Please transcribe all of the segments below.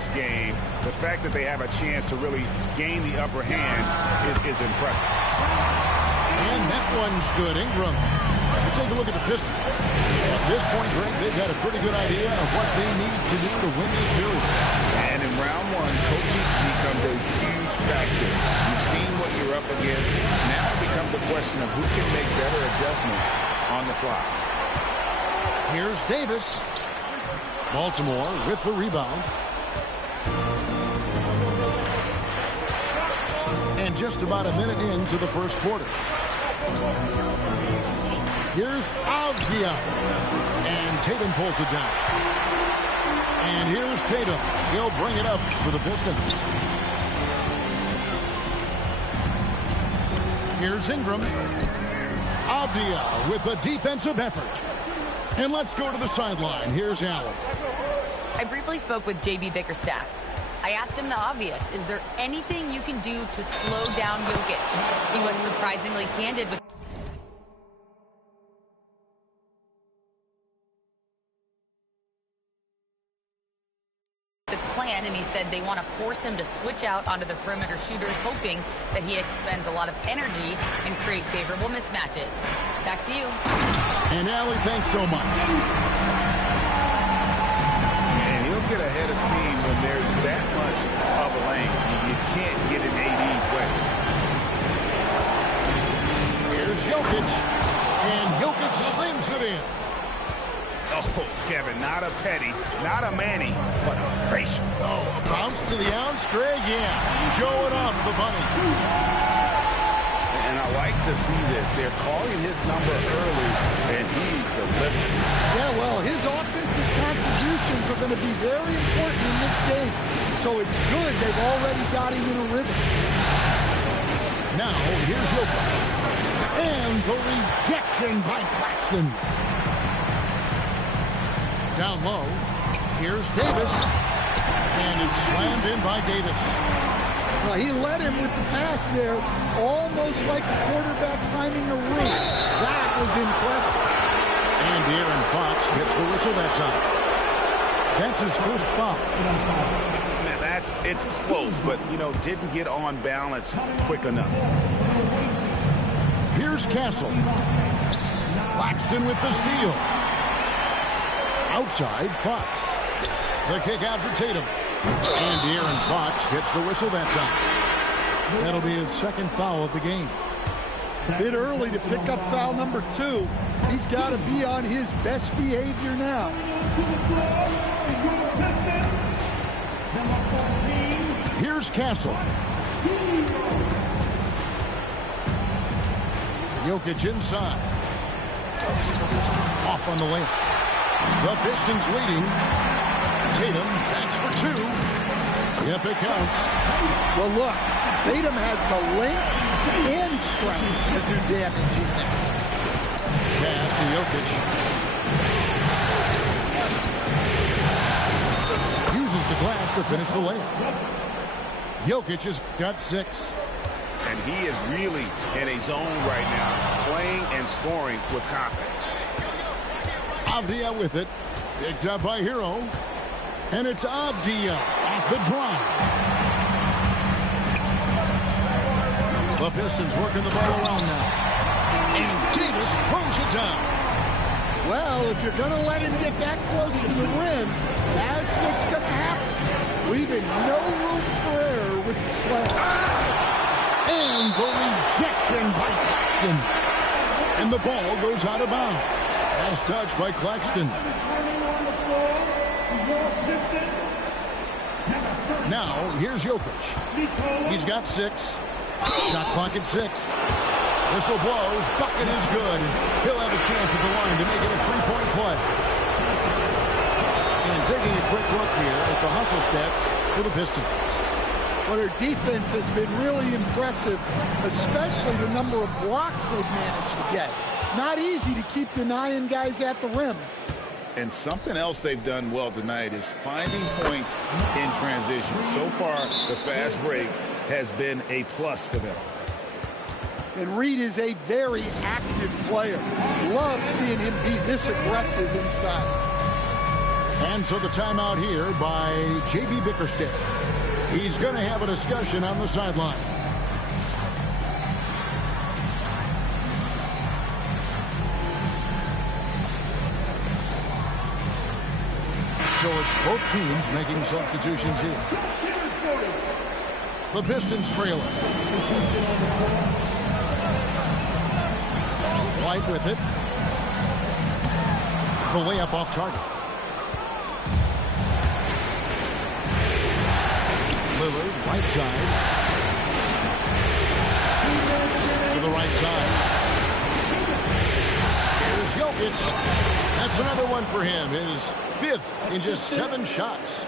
this game, the fact that they have a chance to really gain the upper hand is impressive. And that one's good. Ingram. Let's take a look at the Pistons. At this point, Greg, they've got a pretty good idea of what they need to do to win this series. And in round one, coaching becomes a huge factor. You've seen what you're up against. Now it becomes a question of who can make better adjustments on the fly. Here's Davis. Baltimore with the rebound. And just about a minute into the first quarter. Here's Avdia. And Tatum pulls it down. And here's Tatum. He'll bring it up for the Pistons. Here's Ingram. Avdia with a defensive effort. And let's go to the sideline. Here's Allen. I briefly spoke with J.B. Bickerstaff. I asked him the obvious. Is there anything you can do to slow down Jokic? He was surprisingly candid with this plan, and he said they want to force him to switch out onto the perimeter shooters, hoping that he expends a lot of energy and create favorable mismatches. Back to you. And Allie, thanks so much. And he'll get ahead of steam when there's that much of a lane. You can't get in AD's way. Here's Jokic. And Jokic slams it in. Oh, Kevin, not a Petty, not a Manny, but a facial. Oh, a bounce to the ounce, Greg? Yeah, showing off the bunny. And I like to see this. They're calling his number early, and he's delivering. Yeah, well, his offensive contributions are going to be very important in this game. So it's good they've already got him in a rhythm. Now, here's Jokic. And the rejection by Claxton. Down low. Here's Davis. And it's slammed in by Davis. Well, he led him with the pass there, almost like a quarterback timing a read. That was impressive. And De'Aaron Fox gets the whistle that time. That's his first foul. Man, it's close, but, didn't get on balance quick enough. Here's Castle. Claxton with the steal. Outside, Fox. The kick out to Tatum. And De'Aaron Fox gets the whistle that time. That'll be his second foul of the game. A bit early to pick up foul number 2. He's got to be on his best behavior now. Here's Castle. Jokic inside. Off on the layup. The Pistons leading. Tatum, that's for 2. Yep, it counts. Well, look, Tatum has the length and strength to do damage in there. Pass to Jokic. Uses the glass to finish the layup. Jokic has got 6. And he is really in a zone right now, playing and scoring with confidence. Avdia with it. Picked up by Hero. And it's Avdia off the drive. The Pistons working the ball around now. And Davis throws it down. Well, if you're going to let him get that close to the rim, that's what's going to happen. Leaving no room for error with the slam. And the rejection by Claxton. And the ball goes out of bounds. Last touch by Claxton. Now, here's Jokic. He's got 6. Shot clock at 6. Whistle blows. Bucket is good. And he'll have a chance at the line to make it a 3-point play. And taking a quick look here at the hustle stats for the Pistons. Well, their defense has been really impressive, especially the number of blocks they've managed to get. It's not easy to keep denying guys at the rim. And something else they've done well tonight is finding points in transition. So far, the fast break has been a plus for them. And Reed is a very active player. Love seeing him be this aggressive inside. And so the timeout here by J.B. Bickerstaff. He's going to have a discussion on the sideline. So it's both teams making substitutions here. The Pistons trailing. White with it. The layup off target. Lillard, right side. To the right side. Here's Jokic. That's another one for him. His fifth in just 7 shots.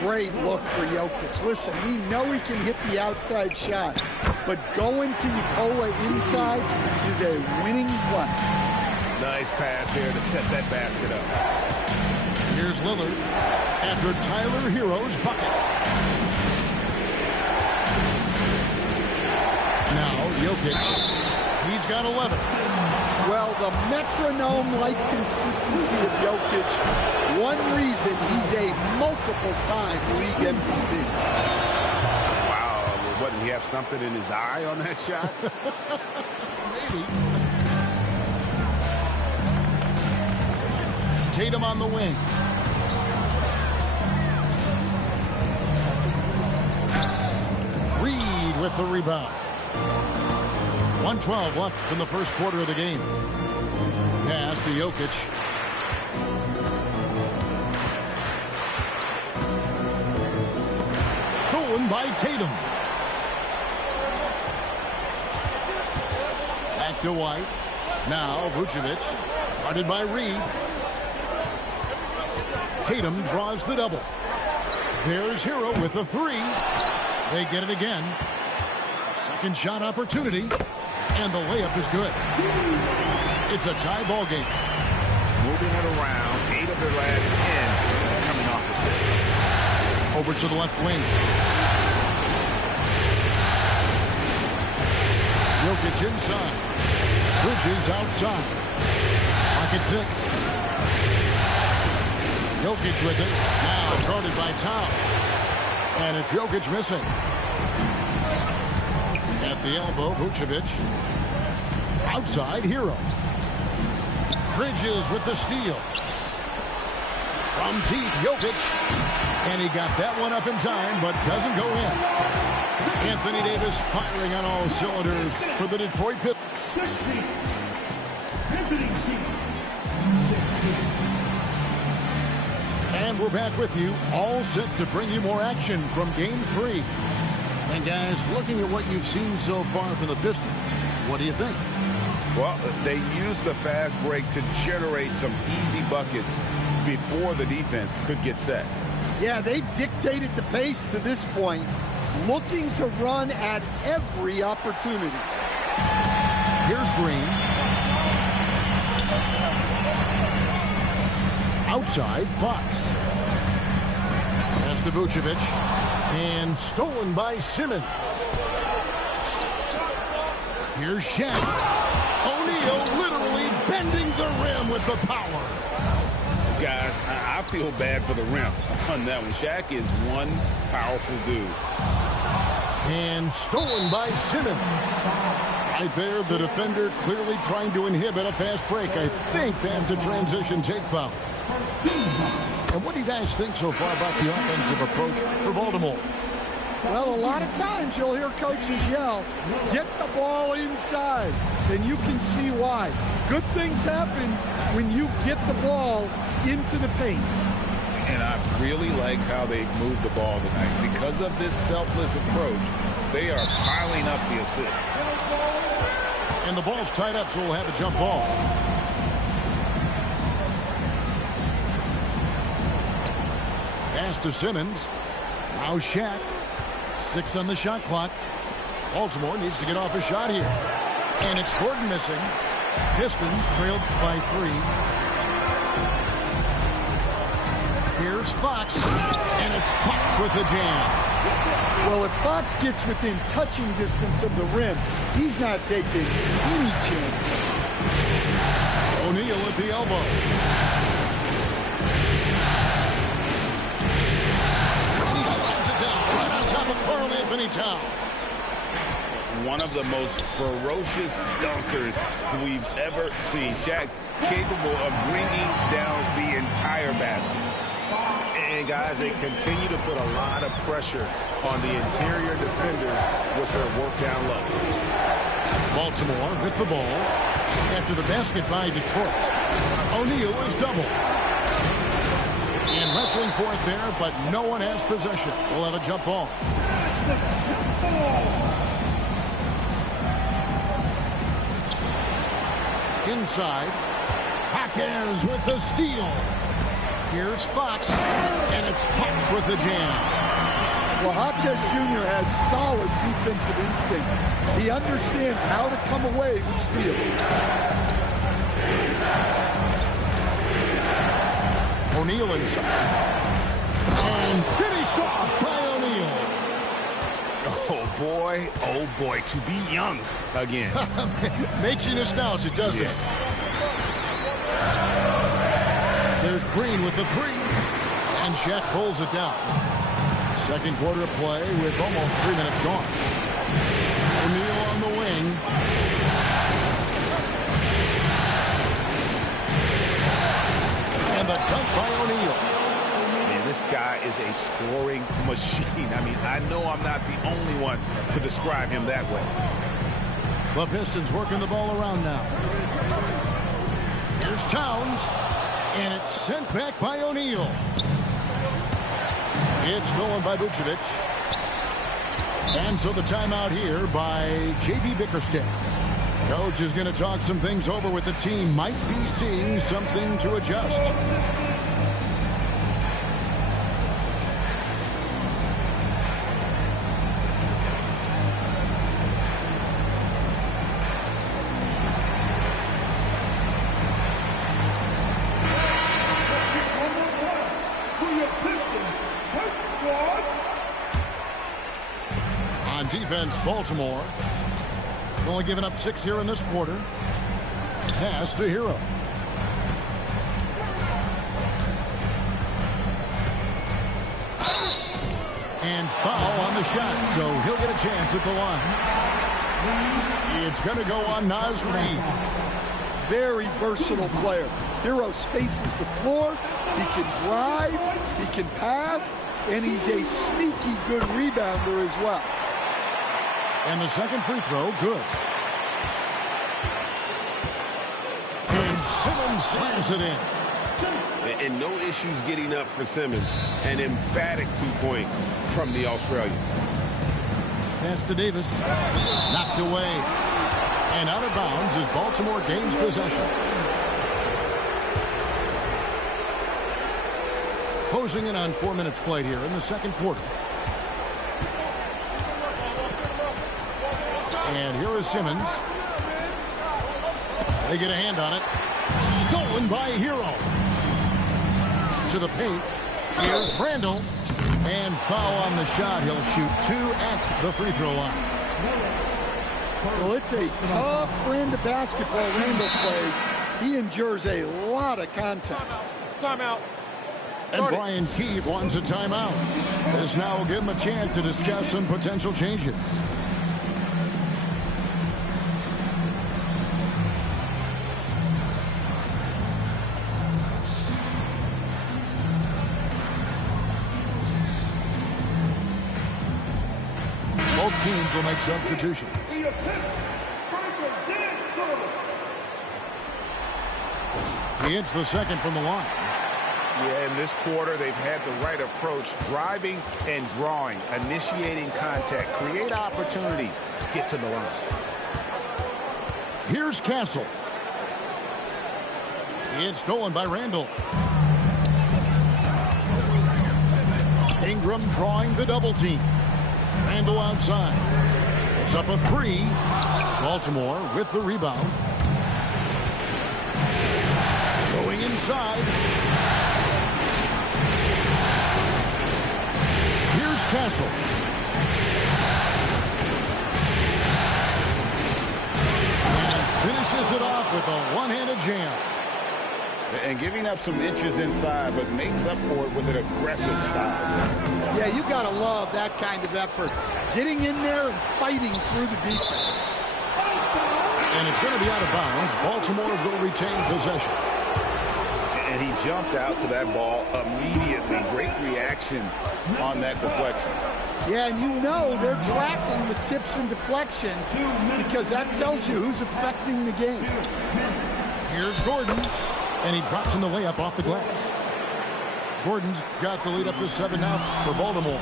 Great look for Jokic. Listen, we know he can hit the outside shot, but going to Nikola inside is a winning play. Nice pass here to set that basket up. Here's Lillard after Tyler Hero's bucket. Now Jokic. He's got 11. Well, the metronome-like consistency of Jokic, one reason he's a multiple-time league MVP. Wow, what, did he have something in his eye on that shot? Maybe. Tatum on the wing. Reed with the rebound. 1:12 left in the first quarter of the game. Pass to Jokic. Stolen by Tatum. Back to White. Now Vucevic. Guarded by Reed. Tatum draws the double. There's Hero with the 3. They get it again. Second shot opportunity. And the layup is good. It's a tie ball game. Moving it around. 8 of their last 10 coming off assists. Over to the left wing. Jokic inside. Bridges outside. Pocket 6. Jokic with it. Now guarded by Tom. And it's Jokic missing. At the elbow, Vucevic. Outside, Hero. Bridges with the steal. From deep, Jokic. And he got that one up in time, but doesn't go in. Anthony Davis firing on all cylinders for the Detroit Pistons. And we're back with you, all set to bring you more action from Game 3. And guys, looking at what you've seen so far from the Pistons, what do you think? Well, they used the fast break to generate some easy buckets before the defense could get set. Yeah, they've dictated the pace to this point, looking to run at every opportunity. Here's Green. Outside, Fox. Pass to Vucevic. And stolen by Simmons. Here's Shaq. O'Neal literally bending the rim with the power. Guys, I feel bad for the rim on that one. Shaq is one powerful dude. And stolen by Simmons. Right there, the defender clearly trying to inhibit a fast break. I think that's a transition take foul. And what do you guys think so far about the offensive approach for Baltimore? Well, a lot of times you'll hear coaches yell, get the ball inside, and you can see why. Good things happen when you get the ball into the paint. And I really liked how they moved the ball tonight. Because of this selfless approach, they are piling up the assists. And the ball's tied up, so we'll have a jump ball. Pass to Simmons. Now Shaq. 6 on the shot clock. Baltimore needs to get off a shot here. And it's Gordon missing. Pistons trailed by 3. Here's Fox. And it's Fox with the jam. Well, if Fox gets within touching distance of the rim, he's not taking any chances. O'Neal at the elbow. Towns. One of the most ferocious dunkers we've ever seen. Shaq capable of bringing down the entire basket. And guys, they continue to put a lot of pressure on the interior defenders with their work down low. Baltimore with the ball after the basket by Detroit. O'Neal is double. And wrestling for it there, but no one has possession. We'll have a jump ball. Inside. Jaquez with the steal. Here's Fox. And it's Fox with the jam. Well, Jaquez Jr. has solid defensive instinct. He understands how to come away with steals. O'Neal inside. And finished off by O'Neal. Oh boy, to be young again. Makes you nostalgic, doesn't it? There's Green with the three. And Shaq pulls it down. Second quarter of play with almost 3 minutes gone. O'Neal on the wing. And the dunk by O'Neal. Man, this guy is a scoring machine. I mean, I know I'm not the only one to describe him that way. The Pistons working the ball around now. Here's Towns. And it's sent back by O'Neal. It's stolen by Vucevic. And so the timeout here by J.B. Bickerstaff. Coach is going to talk some things over with the team. Might be seeing something to adjust. On defense, Baltimore. Only giving up 6 here in this quarter. Pass to Hero. And foul on the shot, so he'll get a chance at the line. It's going to go on Naz Reid. Very versatile player. Hero spaces the floor. He can drive. He can pass. And he's a sneaky good rebounder as well. And the second free throw, good. And Simmons slams it in. And no issues getting up for Simmons. An emphatic 2 points from the Australian. Pass to Davis. Knocked away. And out of bounds as Baltimore gains possession. Closing in on 4 minutes played here in the second quarter. And here is Simmons. They get a hand on it. Stolen by Hero. To the paint. Here's Randall. And foul on the shot. He'll shoot 2 at the free throw line. Well, it's a tough brand of basketball Randall plays. He endures a lot of contact. Timeout. And Brian Keefe wants a timeout. This now will give him a chance to discuss some potential changes. Both teams will make substitutions. He hits the second from the line. Yeah, in this quarter, they've had the right approach, driving and drawing, initiating contact, create opportunities, get to the line. Here's Castle. It's stolen by Randall. Ingram drawing the double team. Randall outside. It's up a 3. Baltimore with the rebound. Going inside. Here's Castle. And finishes it off with a one-handed jam. and giving up some inches inside, but makes up for it with an aggressive style. Yeah, you got to love that kind of effort. Getting in there and fighting through the defense. And it's going to be out of bounds. Baltimore will retain possession. And he jumped out to that ball immediately. Great reaction on that deflection. Yeah, and you know they're tracking the tips and deflections because that tells you who's affecting the game. Here's Gordon, and he drops in the layup off the glass. Gordon's got the lead up to 7 now for Baltimore.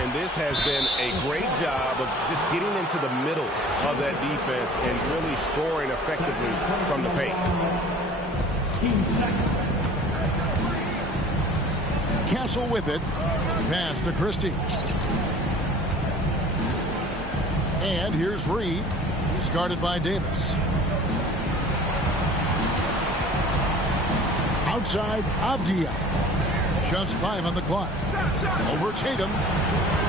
And this has been a great job of just getting into the middle of that defense and really scoring effectively from the paint. Castle with it. Pass to Christie. And here's Reed. He's guarded by Davis. Outside, Avdia. Just 5 on the clock. Over Tatum.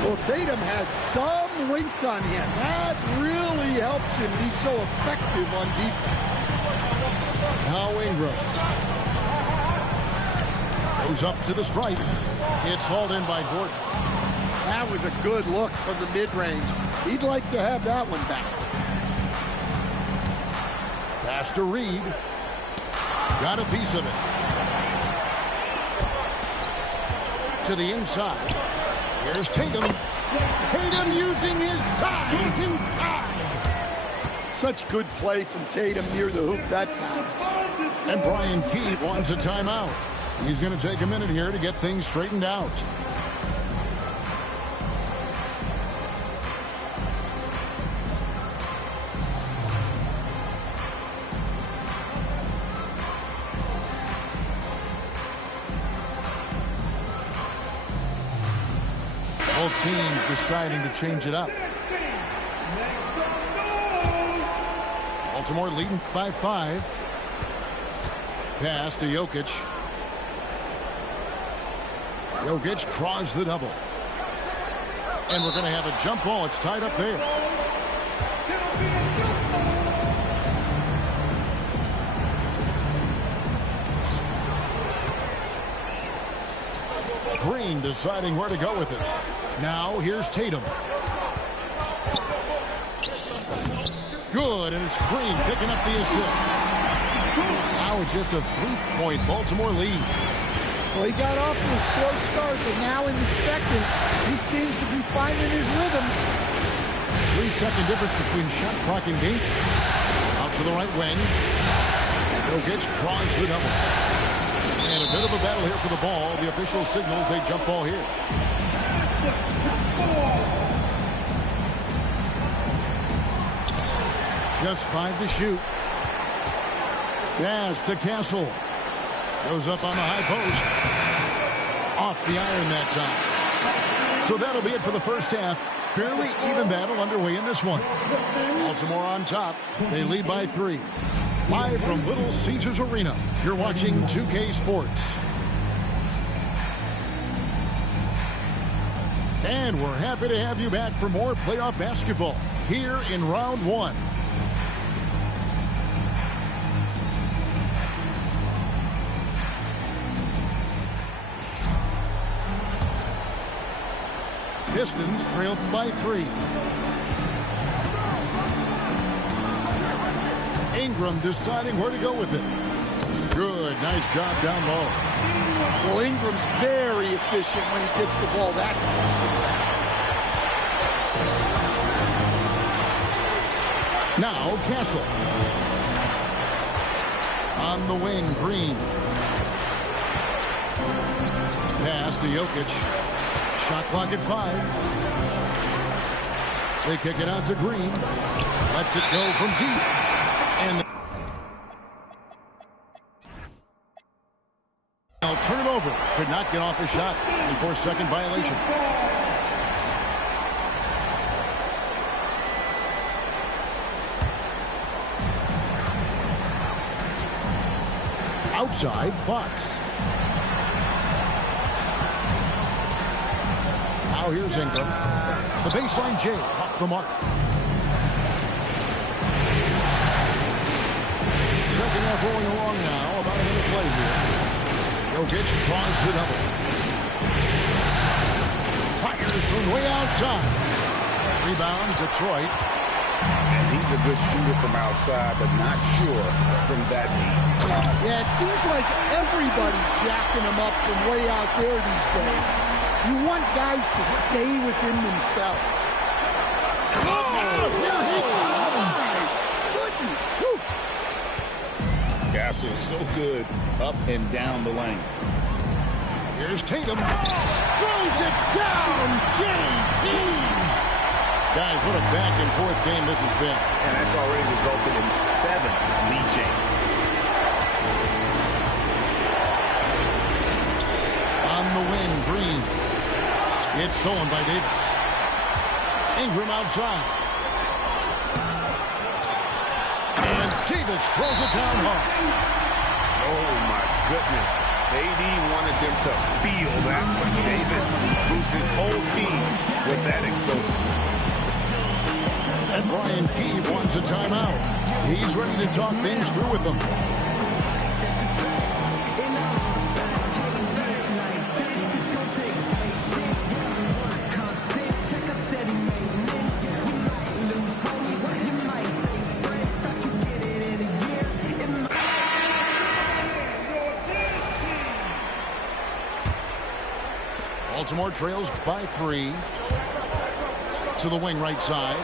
Well, Tatum has some length on him. That really helps him be so effective on defense. Now Ingram. Goes up to the stripe. It's hauled in by Gordon. That was a good look from the mid-range. He'd like to have that one back. Pass to Reed. Got a piece of it. To the inside. Here's Tatum. Tatum using his size inside. Such good play from Tatum near the hoop that time. And Brian Keith wants a timeout. He's going to take a minute here to get things straightened out. Both teams deciding to change it up. Baltimore leading by 5. Pass to Jokic. Jokic draws the double. And we're going to have a jump ball. It's tied up there. Green deciding where to go with it. Now here's Tatum. Good, and it's Green picking up the assist. Now it's just a 3-point Baltimore lead. Well, he got off to a slow start, but now in the second, he seems to be finding his rhythm. 3-second difference between shot clock and game. Out to the right wing. Jokic draws the double. And a bit of a battle here for the ball. The official signals a jump ball here. Just 5 to shoot. Pass to Castle. Goes up on the high post. Off the iron that time. So that'll be it for the first half. Fairly even battle underway in this one. Baltimore on top. They lead by 3. Live from Little Caesars Arena, you're watching 2K Sports. And we're happy to have you back for more playoff basketball here in round 1. Pistons trailed by 3. Ingram deciding where to go with it. Good, nice job down low. Well, Ingram's very efficient when he gets the ball that close. Now Castle. On the wing, Green. Pass to Jokic. Shot clock at 5. They kick it out to Green. Lets it go from deep. And now turn it over. Could not get off a shot. 24-second violation. Outside, Fox. Now here's Ingram. The baseline J off the mark. Second clock rolling along now. About a minute play here. Jokic draws the double. Fires from way outside. Rebound, Detroit. And he's a good shooter from outside, but not sure from that deep. Yeah, it seems like everybody's jacking him up from way out there these days. You want guys to stay within themselves. Oh, here he comes. Goodness. Whew. Castle so good up and down the lane. Here's Tatum. Throws it down. JT. Guys, what a back-and-forth game this has been. And that's already resulted in 7 lead changes. On the wing, Green. It's stolen by Davis. Ingram outside. And Davis throws it down hard. Oh, my goodness. AD wanted them to feel that one. Davis moves his whole team with that explosiveness. And Brian Keefe wants a timeout. He's ready to talk things through with them. Baltimore trails by 3. To the wing right side.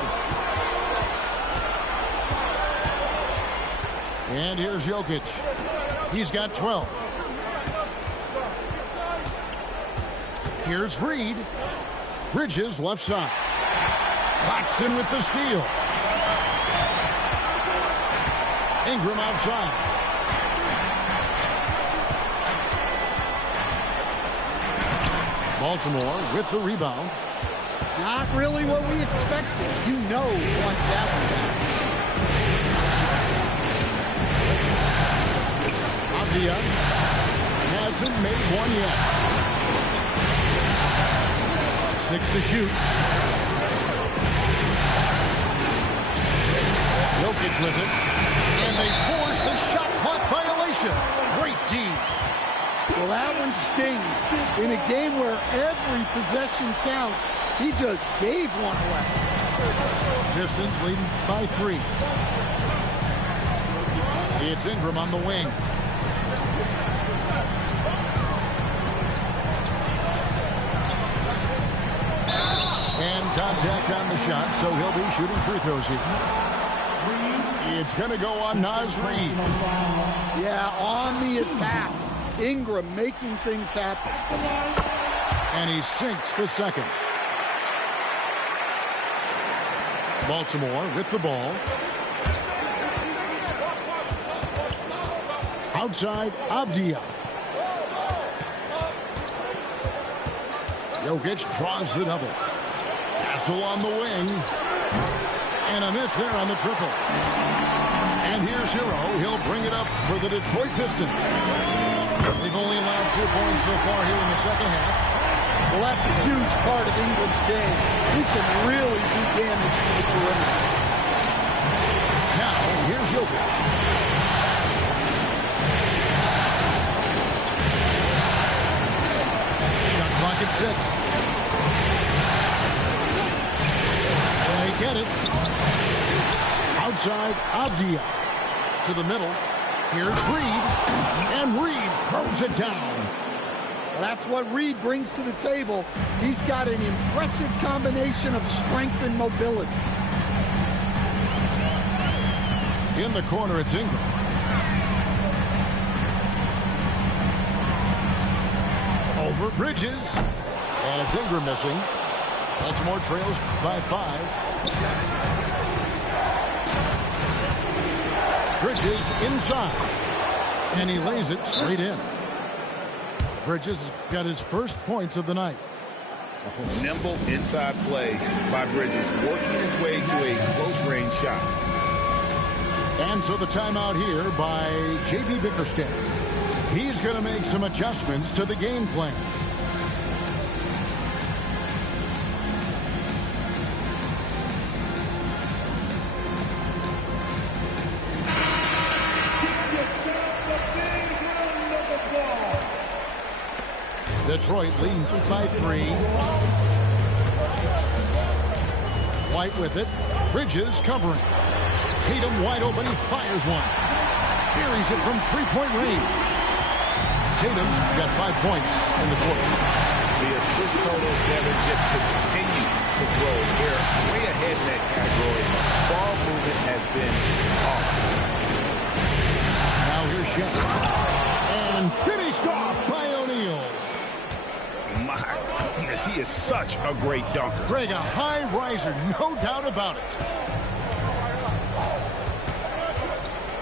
And here's Jokic. He's got 12. Here's Reed. Bridges left side. Claxton with the steal. Ingram outside. Baltimore with the rebound. Not really what we expected. You know he wants that one back. Avdia hasn't made one yet. 6 to shoot. Jokic with it. And they force the shot clock violation. Great D. Well, that one stings. In a game where every possession counts, he just gave one away. Pistons leading by 3. It's Ingram on the wing. And contact on the shot, so he'll be shooting free throws here. It's going to go on Naz Reid. Yeah, on the attack. Ingram making things happen. And he sinks the second. Baltimore with the ball. Outside, Avdia. Jokic draws the double. Castle on the wing. And a miss there on the triple. And here's Hero. He'll bring it up for the Detroit Pistons. They've only allowed 2 points so far here in the second half. Well, that's a huge part of Ingram's game. He can really do damage from the perimeter. Now, here's Jokic. Shot clock at 6. And they get it. Outside, Avdia. To the middle. Here's Reed. And Reed throws it down. Well, that's what Reed brings to the table. He's got an impressive combination of strength and mobility. In the corner, it's Ingram. Over Bridges. And it's Ingram missing. Baltimore trails by 5. Bridges inside. And he lays it straight in. Bridges got his first points of the night. Nimble inside play by Bridges, working his way to a close-range shot. And so the timeout here by J.B. Bickerstaff. He's going to make some adjustments to the game plan. Detroit leading by 3. White with it. Bridges covering. Tatum wide open. He fires one. Buries it from three-point range. Tatum's got 5 points in the quarter. The assist totals, Devin, just continue to grow. They're way ahead in that category. Ball movement has been off. Now here's Shaq. And finished off by O'Neal. My goodness, he is such a great dunker. Greg, a high riser, no doubt about it.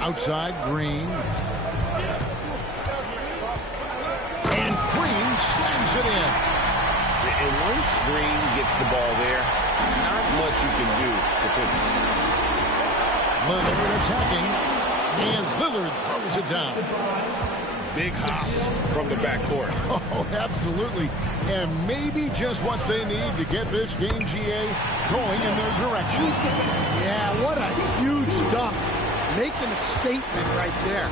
Outside, Green. And Green slams it in. And once Green gets the ball there, not much you can do defensively. Lillard attacking. And Lillard throws it down. Big hops from the backcourt. Oh, absolutely. And maybe just what they need to get this game, GA, going in their direction. Yeah, what a huge dunk. Making a statement right there.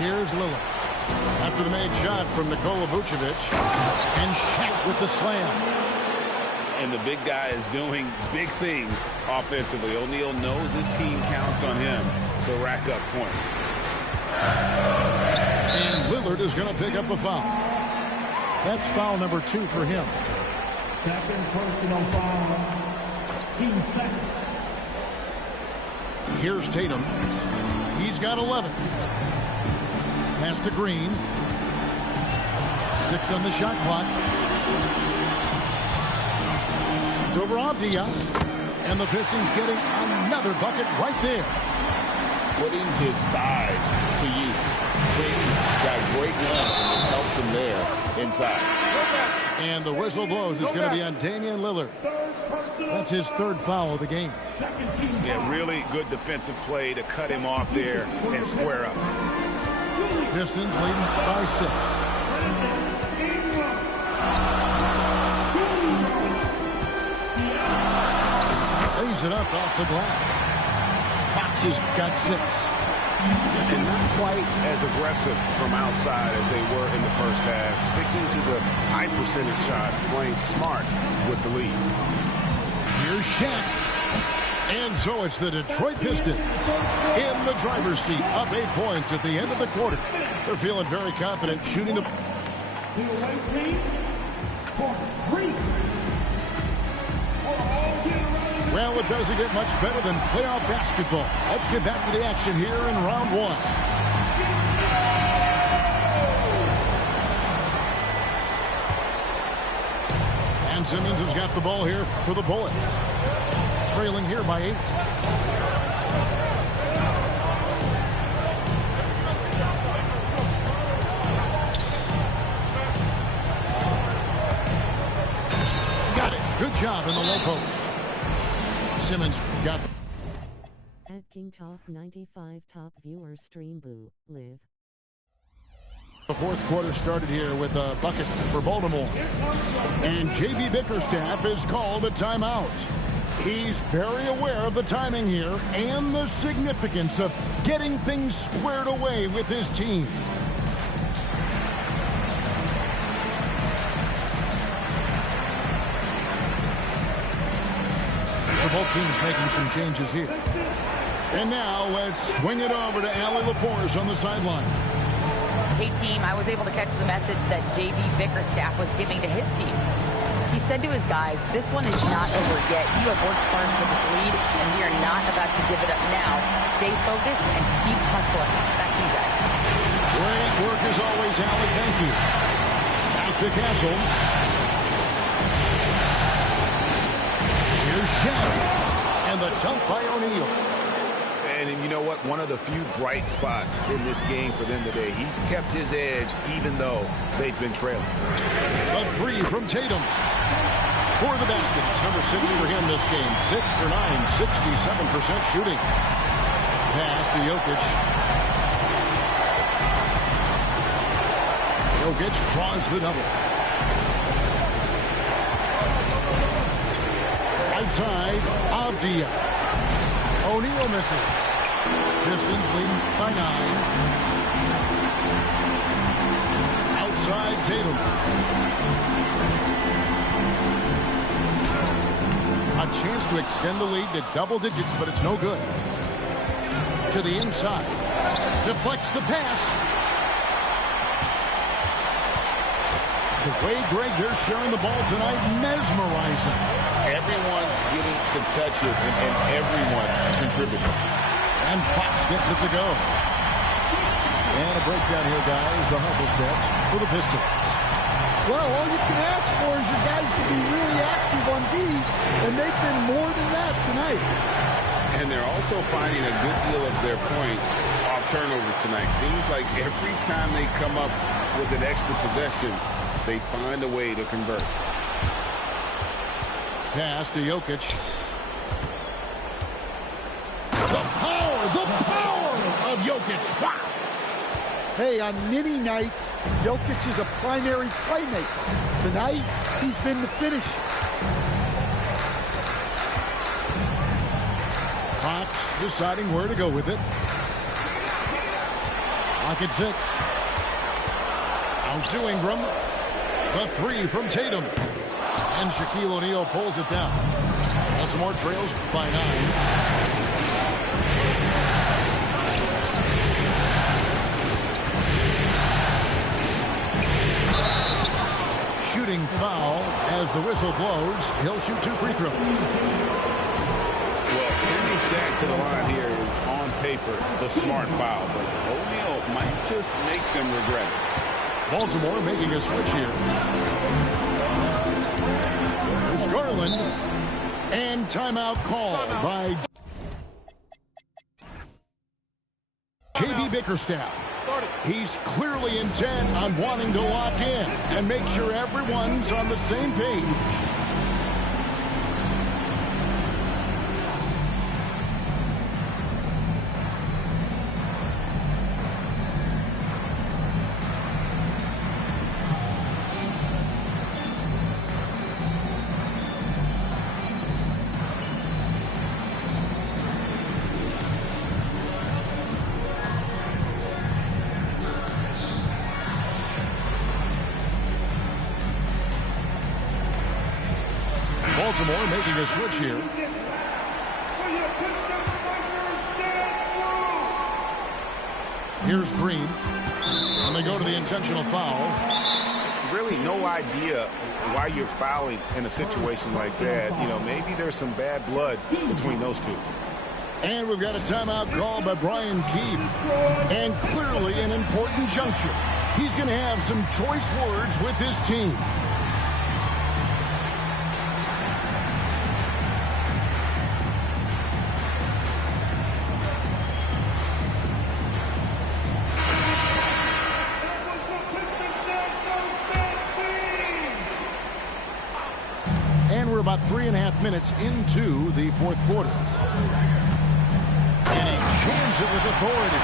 Here's Lillard. After the made shot from Nikola Vucevic. And Shaq with the slam. And the big guy is doing big things offensively. O'Neal knows his team counts on him to rack up points. And Lillard is going to pick up a foul. That's foul number 2 for him. Second personal foul. Team second. Here's Tatum. He's got 11. Pass to Green. 6 on the shot clock. It's over Avdia. And the Pistons getting another bucket right there. Putting his size to use. Green's got great length and it helps him there inside. And the whistle blows. It's going to be on Damian Lillard. That's his 3rd foul of the game. Yeah, really good defensive play to cut him off there and square up. Pistons leading by 6. Lays it up off the glass. Fox has got 6. And not quite as aggressive from outside as they were in the first half. Sticking to the high percentage shots, playing smart with the lead. Here's Shaq. And so it's the Detroit Pistons in the driver's seat, up 8 points at the end of the quarter. They're feeling very confident shooting the... Well, it doesn't get much better than playoff basketball. Let's get back to the action here in round 1. And Simmons has got the ball here for the Bullets. Trailing here by 8. Got it. Good job in the low post. Simmons got the... At King Talk 95 top viewer stream boo, live. The 4th quarter started here with a bucket for Baltimore. And J.B. Bickerstaff is called a timeout. He's very aware of the timing here and the significance of getting things squared away with his team. So both teams making some changes here. And now let's swing it over to Allie LaForce on the sideline. Hey, team, I was able to catch the message that J.B. Bickerstaff was giving to his team. He said to his guys, this one is not over yet. You have worked hard for this lead, and we are not about to give it up now. Stay focused and keep hustling. Back to you guys. Great work as always, Allie. Thank you. Out to Castle. Here's Shaq. And the dunk by O'Neal. And you know what? One of the few bright spots in this game for them today. He's kept his edge even though they've been trailing. A 3 from Tatum. For the basket. It's number 6 for him this game. 6 for 9. 67% shooting. Pass to Jokic. Jokic draws the double. Right side, Avdia. O'Neal misses. Pistons leading by 9. inside Tatum. A chance to extend the lead to double digits, but it's no good. To the inside. Deflects the pass. The way, Greg, they're sharing the ball tonight, mesmerizing. Everyone's getting to touch it, and everyone contributing. And Fox gets it to go. And a breakdown here, guys. The hustle stats for the Pistons. Well, all you can ask for is your guys to be really active on D, and they've been more than that tonight. And they're also finding a good deal of their points off turnovers tonight. Seems like every time they come up with an extra possession, they find a way to convert. Pass to Jokic. The power of Jokic. Wow. Hey, on many nights, Jokic is a primary playmaker. Tonight, he's been the finisher. Fox deciding where to go with it. Pocket 6. Out to Ingram. The 3 from Tatum. And Shaquille O'Neal pulls it down. Baltimore trails by 9. Shooting foul as the whistle blows. He'll shoot 2 free throws. Well, sending Shaq to the line here is on paper the smart foul, but O'Neal might just make them regret it. Baltimore making a switch here. There's Garland. And timeout called by J.B. Bickerstaff. He's clearly intent on wanting to lock in and make sure everyone's on the same page. Baltimore making a switch here. Here's Green. And they go to the intentional foul. Really no idea why you're fouling in a situation like that. You know, maybe there's some bad blood between those two. And we've got a timeout called by Brian Keefe. And clearly an important juncture. He's going to have some choice words with his team. We're about 3.5 minutes into the fourth quarter. And he jams it with authority.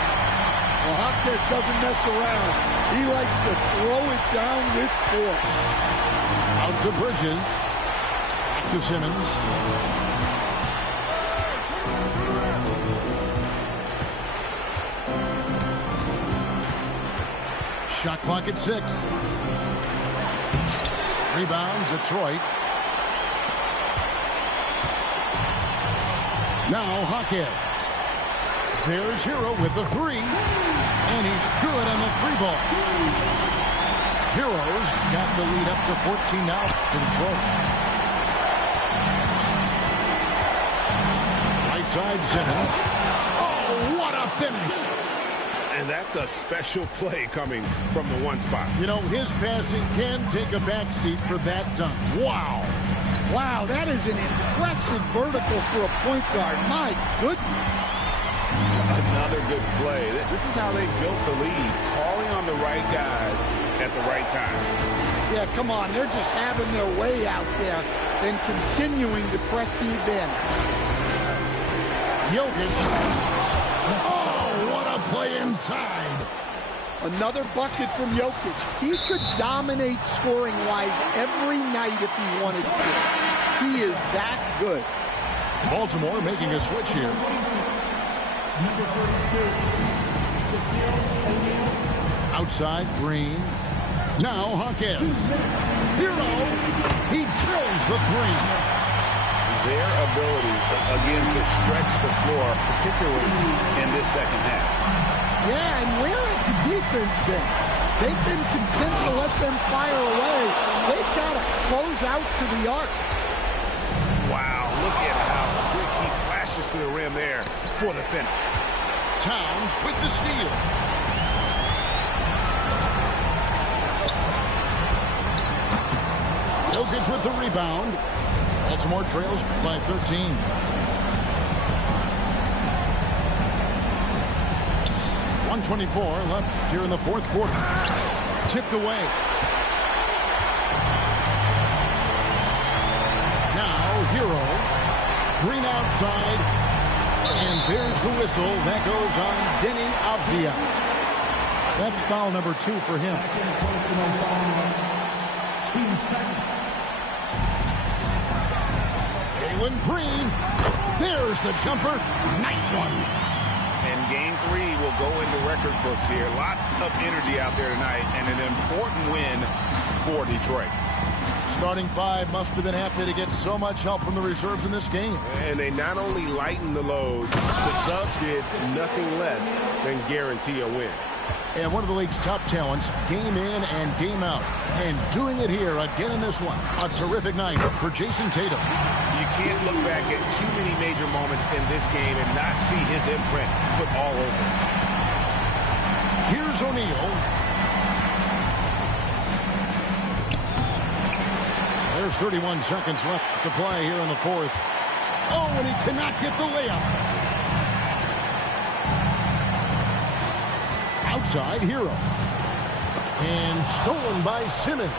Well, Hopkins doesn't mess around. He likes to throw it down with force. Out to Bridges. Back to Simmons. Shot clock at 6. Rebound, Detroit. Now Hawkins. There's Hero with the 3. And he's good on the 3 ball. Heroes got the lead up to 14 now to Detroit. Right side Simmons. Oh, what a finish. And that's a special play coming from the 1 spot. You know, his passing can take a backseat for that dunk. Wow. Wow, that is an impressive vertical for a point guard. My goodness. Another good play. This is how they built the lead, calling on the right guys at the right time. Yeah, come on. They're just having their way out there and continuing to press the advantage. Jokic. Oh, what a play inside. Another bucket from Jokic. He could dominate scoring-wise every night if he wanted to. He is that good. Baltimore making a switch here. Outside, Green. Now Hawkins. Hero. He drills the three. Their ability, again, to stretch the floor, particularly in this second half. Yeah, and where has the defense been? They've been content to let them fire away. They've got to close out to the arc. Wow, look at how quick he flashes to the rim there for the finish. Towns with the steal. Jokic with the rebound. Baltimore trails by 13. .124 left here in the fourth quarter. Tipped away. Now Hero. Green outside. And there's the whistle. That goes on Denny Avdia. That's foul number 2 for him. Jalen Green. There's the jumper. Nice one. And game 3 will go into record books here. Lots of energy out there tonight and an important win for Detroit. Starting 5 must have been happy to get so much help from the reserves in this game. And they not only lightened the load, the subs did nothing less than guarantee a win. And one of the league's top talents, game in and game out. And doing it here again in this one. A terrific night for Jason Tatum. You can't look back at too many major moments in this game and not see his imprint put all over. Here's O'Neal. There's 31 seconds left to play here in the fourth. Oh, and he cannot get the layup. Outside Hero. And stolen by Simmons.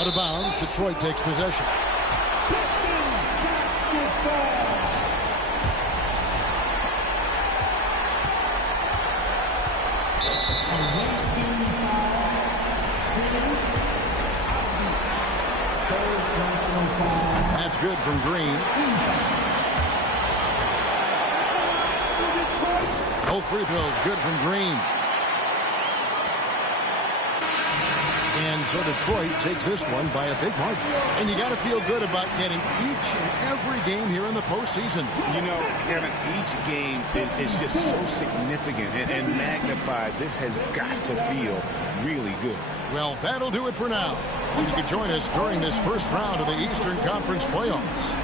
Out of bounds, Detroit takes possession. That's good from Green. Both free throws good from Green. And so Detroit takes this one by a big margin. And you got to feel good about getting each and every game here in the postseason. You know, Kevin, each game is just so significant and magnified. This has got to feel really good. Well, that'll do it for now. And you can join us during this first round of the Eastern Conference playoffs.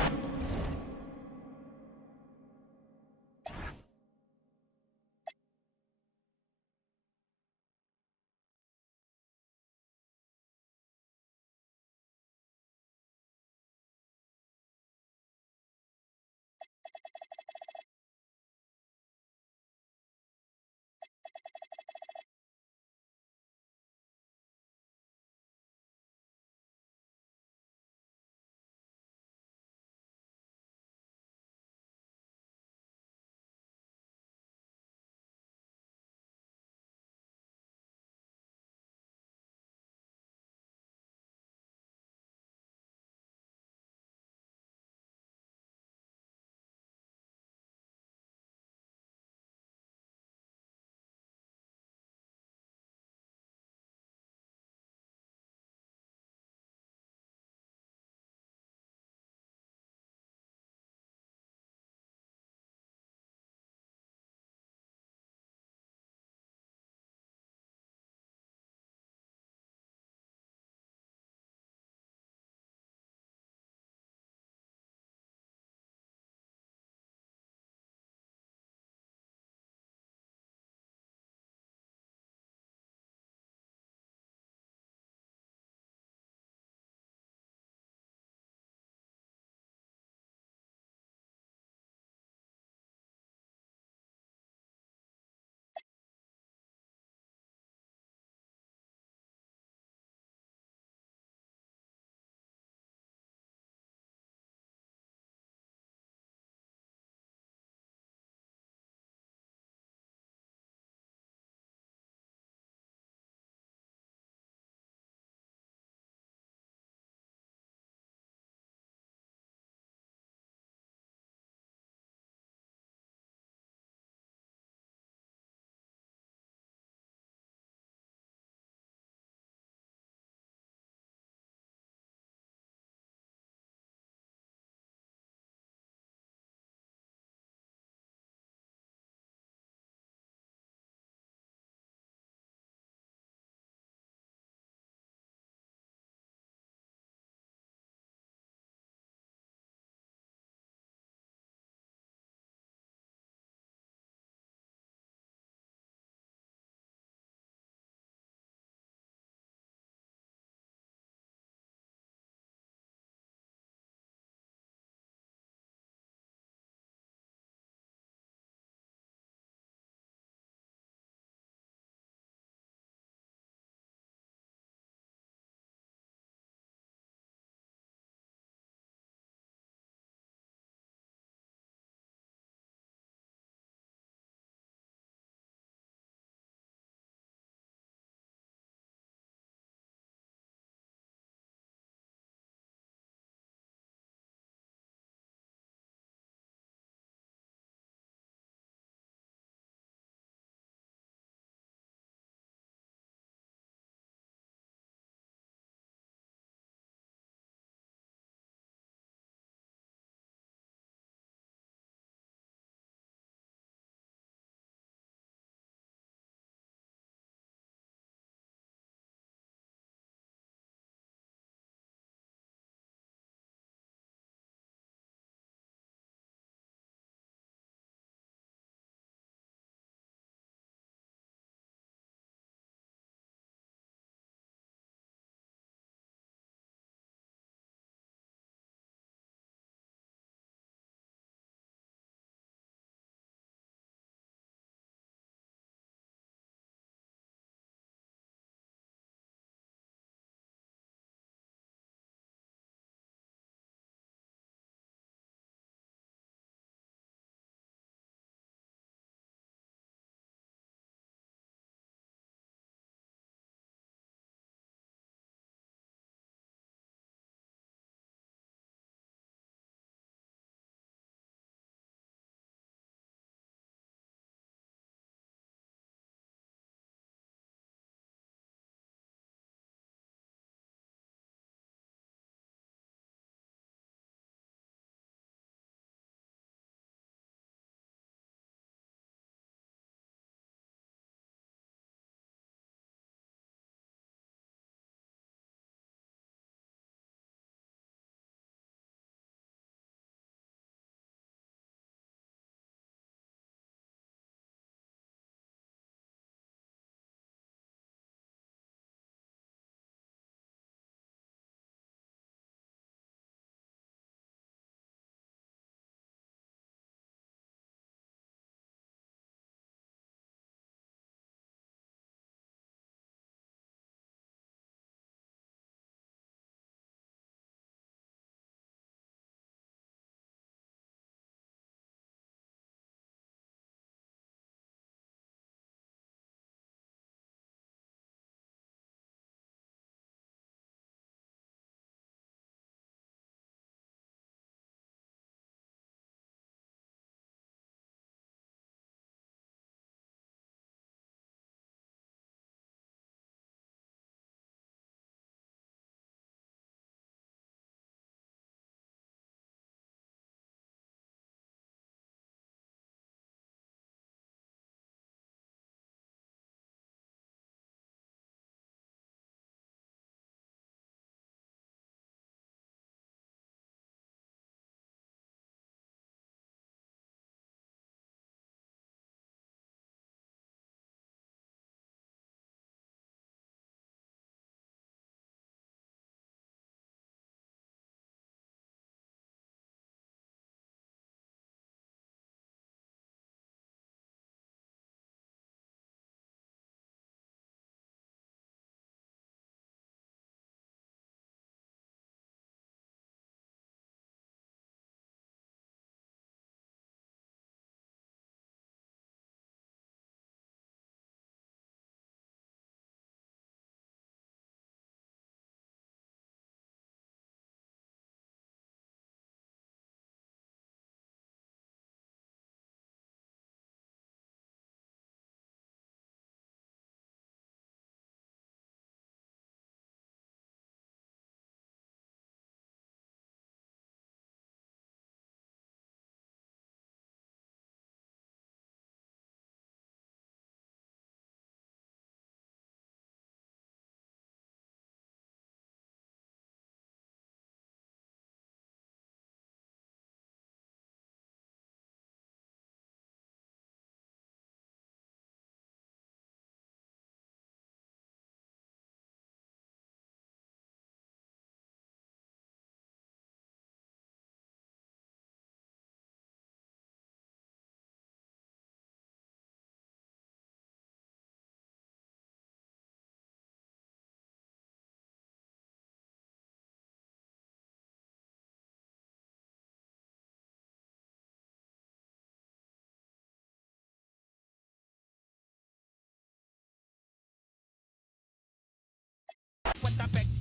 Esta